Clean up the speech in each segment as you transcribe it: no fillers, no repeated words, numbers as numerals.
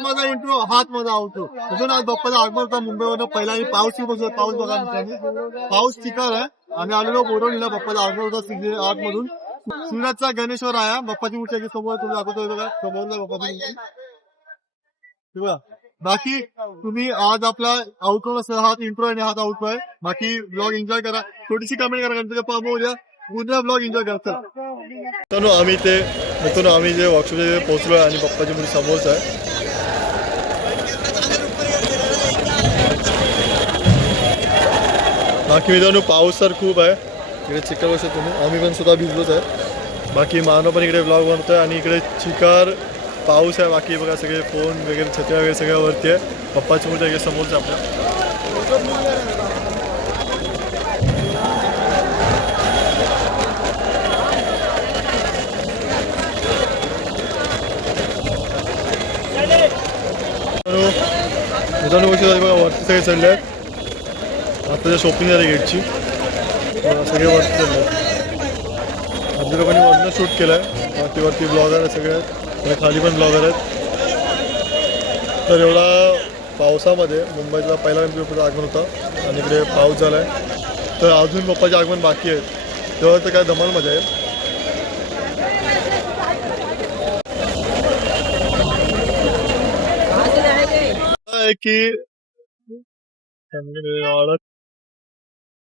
माझा इंट्रो हात माझा आउटरो अजून आज बाप्पाचा आगमन होता मुंबईवरून पहिला आणि पाऊस पाऊस बघा मित्रांनो पाऊस चिकार आहे. आम्ही आलेलो बोरवलीला बाप्पाचा आगमन होता आतमधून सुरतचा गणेश्वर आहे बाप्पाची मूर्ती समोर तुम्ही दाखवतो बघा समोरला बाप्पाची मूर्ती. बाकी तुम्ही आज आपला आउटरो हात इंट्रो आणि हात आउटरो आहे. बाकी ब्लॉग एन्जॉय करा थोडीशी कमेंट करा कारण पाहू उद्या उद्या ब्लॉग एन्जॉय करा. तर आम्ही जे वर्कशॉपला पोहोचलोय आणि बाप्पाची मूर्ती समोरच आहे. बाकी मित्रांनो पाऊस तर खूप आहे इकडे चिखल बसत तुम्ही आम्ही पण स्वतः भिजलोच आहे. बाकी मानव पण इकडे ब्लॉग बनवतोय आणि इकडे चिकार पाऊस आहे. बाकी बघा सगळे फोन वगैरे छत्र्या वगैरे सगळ्या वरती आहे. पप्पाची मूर्ती आहे समोरच आपल्या. मित्रांनो बघा वरती सगळे चढले आहेत. आताच्या शॉपिंग झाली गेटची सगळे वरती चालले आहेत. आपल्या लोकांनी वरनं शूट केलं आहे. वरती ब्लॉगर आहेत सगळे आहेत खाली पण ब्लॉगर आहेत. तर एवढा पावसामध्ये मुंबईचा पहिला गणपतीचं आगमन होता आणि इकडे पाऊस झाला आहे. तर अजून बाप्पाचे आगमन बाकी आहेत तेव्हा तर काय धमाल मजा आहे. की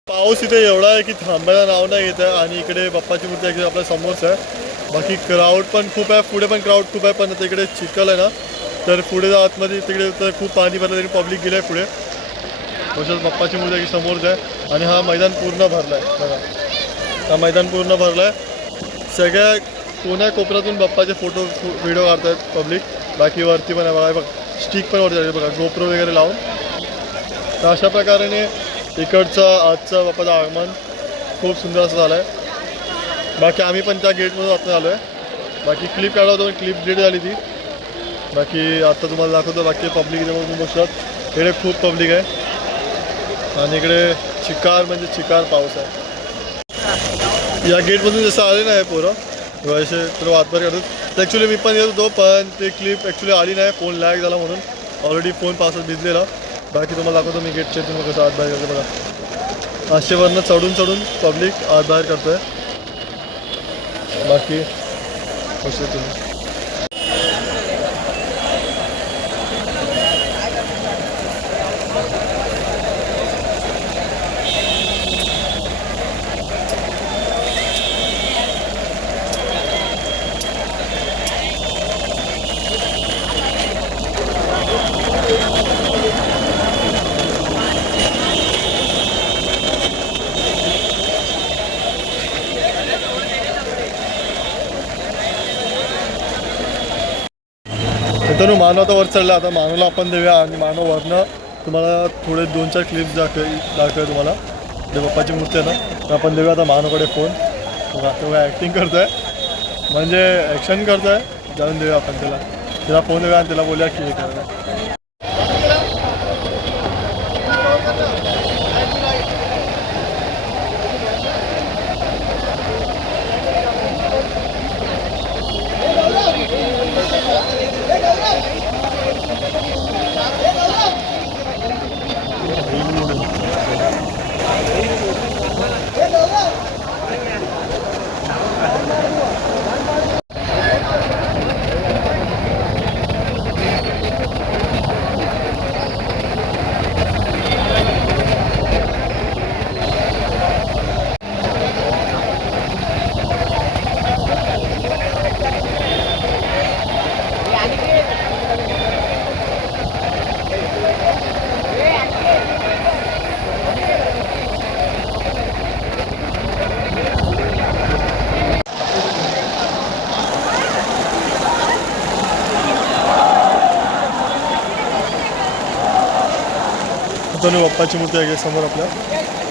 पाऊस इथे एवढा आहे की थांबायला नाव नाही घेत आहे आणि इकडे बाप्पाची मूर्ती आपल्या समोरच आहे. बाकी क्राऊड पण खूप आहे पुढे पण क्राऊड खूप आहे पण आता इकडे चिखल आहे ना तर पुढे आतमध्ये तिकडे तर खूप पाणी भरलं तरी पब्लिक गेलं आहे पुढे. तसंच बाप्पाची मूर्ती समोरच आहे आणि हा मैदान पूर्ण भरला आहे बघा. हा मैदान पूर्ण भरला आहे. सगळ्या कोण्या कोपऱ्यातून बाप्पाचे फोटो व्हिडिओ काढत आहेत पब्लिक. बाकी वरती पण आहे बघा स्टिक पण वरती बघा गोप्रो वगैरे लावून. तर अशा प्रकारे इकडचं आजचं बाप्पाचं आगमन खूप सुंदर असं झालं आहे. बाकी आम्ही पण त्या गेटमधून आता आलो आहे. बाकी क्लिप काढला होतो पण क्लिप डिलीट झाली ती. बाकी आता तुम्हाला दाखवतो बाकी पब्लिक इथे बघून बसतात इकडे खूप पब्लिक आहे आणि इकडे चिकार म्हणजे चिकार पाऊस आहे. या गेटमधून जसं आले नाही पोरं असे तर वातभर करतात. ॲक्च्युली मी पण येत होतो पण ते क्लिप ॲक्च्युली आली नाही फोन लॅग झाला म्हणून ऑलरेडी फोन पावसात भिजलेला. बाकी तुम्हाला दाखवतो मी गेटचे तुम्ही कसं आत बाहेर करतो बघा. अशेवरनं चढून पब्लिक आत बाहेर करतो आहे. बाकी कसे तुम्ही मित्रांनो मानव आता वर चढला. आता मानवला आपण देऊया आणि मानव वरनं तुम्हाला थोडे 2-4 क्लिप्स दाखवूया तुम्हाला जे बाप्पाची मूर्ती आहे ना तर आपण देऊया आता मानवकडे फोन. बघा ॲक्टिंग करतो आहे म्हणजे ॲक्शन करतो आहे जाऊन देऊया आपण त्याला फोन देऊया आणि त्याला बोलूया की हे करूया. बाप्पाची मूर्ती आहे समोर आपल्या.